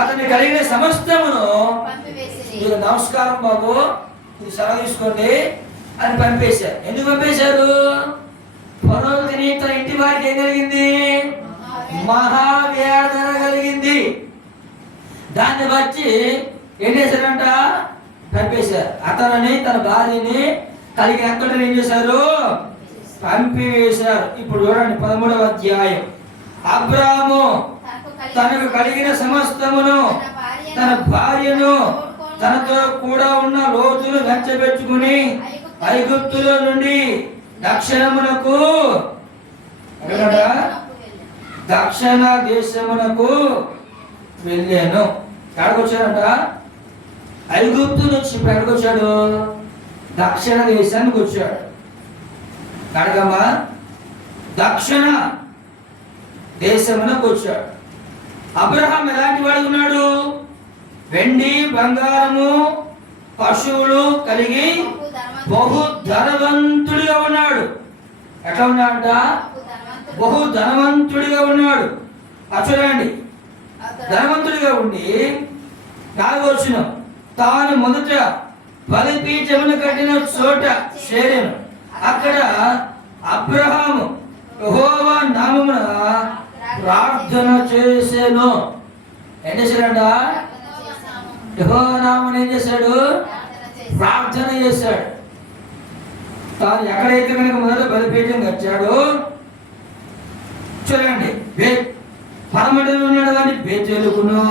అతని కలిగిన సమస్తమును మీరు నమస్కారం బాబు ఇది సెలవు తీసుకోండి అని పంపేశారు. ఎందుకు పంపేశారు? ఫరోకి తన ఇంటి వారికి ఏం కలిగింది? మహావేదన కలిగింది. దాన్ని బట్టి ఏం చేశారంట? పంపేశారు. అతనిని తన భార్యని కలిగిన అంతటిని ఏం చేశారు? పంపివేశారు. ఇప్పుడు చూడండి 13వ అధ్యాయం. అబ్రాహాము తనకు కలిగిన సమస్తమును తన భార్యను తనతో కూడా ఉన్న లోతును వెంచబెట్టుకుని ఐగుప్తులో నుండి దక్షిణమునకు దక్షిణ దేశమునకు వెళ్ళాను. ఎక్కడికి వచ్చాడంట? ఐగుప్తు నుంచి ఎక్కడికి వచ్చాడు? దక్షిణ దేశానికి వచ్చాడు. కడగమ్మా దక్షిణ దేశమునకు వచ్చాడు. అబ్రహాం ఎలాంటి వాడు ఉన్నాడు? వెండి బంగారము పశువులు కలిగి బహు ధనవంతుడిగా ఉన్నాడు. ఎట్లా ఉన్నాడంట? బహు ధనవంతుడిగా ఉన్నాడు. చూడండి, ధనవంతుడిగా ఉండి 4వ వచనం, తాను మొదట బలిపీఠమును కట్టిన చోట చేరెను. అక్కడ అబ్రహాము యెహోవా నామమున ప్రార్థన చేసెను. ఏం చేశాడంట? యెహోవా నామమున ఏం చేశాడు? ప్రార్థన చేశాడు. తాను ఎక్కడైతే కనుక మొదట బలిపీఠం కట్టాడో చూడండి, పరమటంలో ఉన్నాడు కానీ బేతేలుకును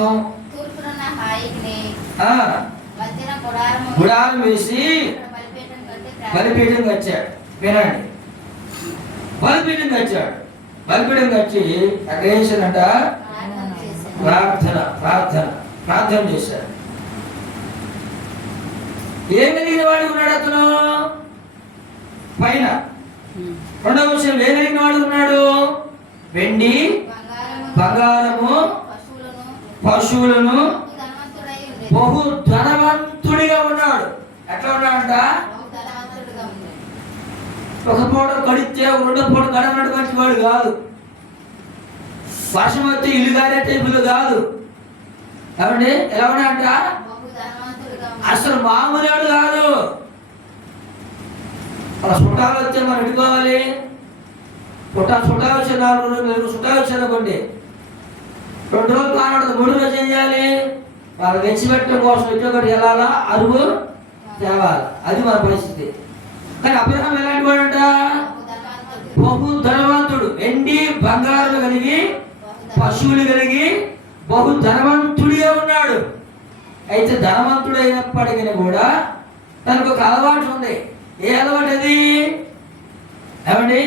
గుడారం వేసి బలిపీఠం కట్టాడు. వినండి, బలిపీఠం కట్టాడు. బలిపీఠం కట్టి అక్కడ ఏం చేశాడంట? ప్రార్థన ప్రార్థన ప్రార్థన చేశాడు. ఏం కలిగిన వాడు ఉన్నాడు అతను? పైన 2వ విషయం, ఏం కలిగిన వాడు ఉన్నాడు? వెండి బంగారము పశువులను బహు ధనవంతుడిగా ఉన్నాడు. ఎట్లా ఉన్నాడంట? ఒక పూట కడితే 2వ పూట గడవనటువంటి వాడు కాదు. వర్షం వస్తే ఇల్లు గారే టైపులు కాదు. కాబట్టి ఎలా ఉన్నాడంట? అసలు మామూలు కాదు. అలా చుట్టాలు వస్తే మనం ఎడుకోవాలి. చుట్టాలు వచ్చే 4 రోజులు చుట్టాలు వచ్చారు అనుకోండి, 2 రోజులు కానడదు, 3 రోజులు ఏం చేయాలి? వాళ్ళు తెచ్చిపెట్టడం కోసం ఇచ్చొకటి వెళ్ళాలా, అరువు తేవాలి. అది మన పరిస్థితి. కానీ అబ్రహాం ఎలాంటి వాడంట? బహు ధనవంతుడు. వెండి బంగారం కలిగి పశువులు కలిగి బహు ధనవంతుడిగా ఉన్నాడు. అయితే ధనవంతుడు అయినప్పటికీ కూడా తనకు ఒక అలవాటు ఉంది. ఏ అలవాటు అది? ఏమండి,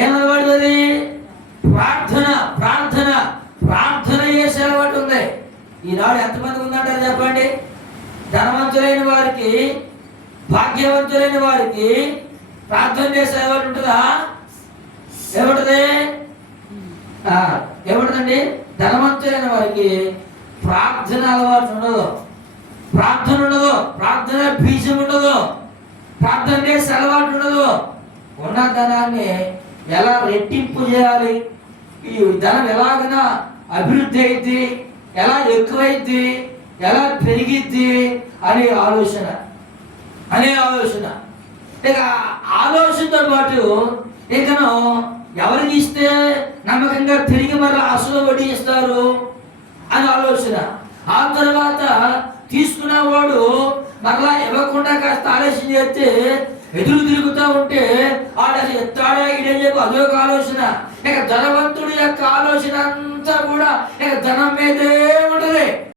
ఏం అలవాటు అది? ప్రార్థన ప్రార్థన ప్రార్థన చేసే అలవాటు ఉంది. ఈనాడు ఎంతమంది ఉందంటారు చెప్పండి? ధనవంతులైన వారికి, భాగ్యవంతులైన వారికి ప్రార్థన చేసే అలవాటు ఉంటుందా? ఏముంటుంది? ఏముంటుందండి? ధనవంతులైన వారికి ప్రార్థన అలవాటు ఉండదు, ప్రార్థన ఉండదు, ప్రార్థన బీజం ఉండదు, ప్రార్థన చేసే అలవాటు ఉండదు. ఉన్న ధనాన్ని ఎలా రెట్టింపు చేయాలి, ఈ ధనం ఎలాగైనా అభివృద్ధి అయింది, ఎలా ఎక్కువైద్ది, ఎలా పెరిగిద్ది అనే ఆలోచన ఇక ఆలోచనతో పాటు ఇకను ఎవరికి ఇస్తే నమ్మకంగా తిరిగి మరలా అసలు వడ్డీ ఇస్తారు అని ఆలోచన. ఆ తర్వాత తీసుకునేవాడు మరలా ఇవ్వకుండా కాస్త ఆలోచన చేస్తే ఎదురు తిరుగుతూ ఉంటే ఆడ ఎత్తాడా ఇడని చెప్పి అదొక ఆలోచన. ఇక ధనవంతుడి యొక్క ఆలోచన అంతా కూడా ఇక ధనం మీదే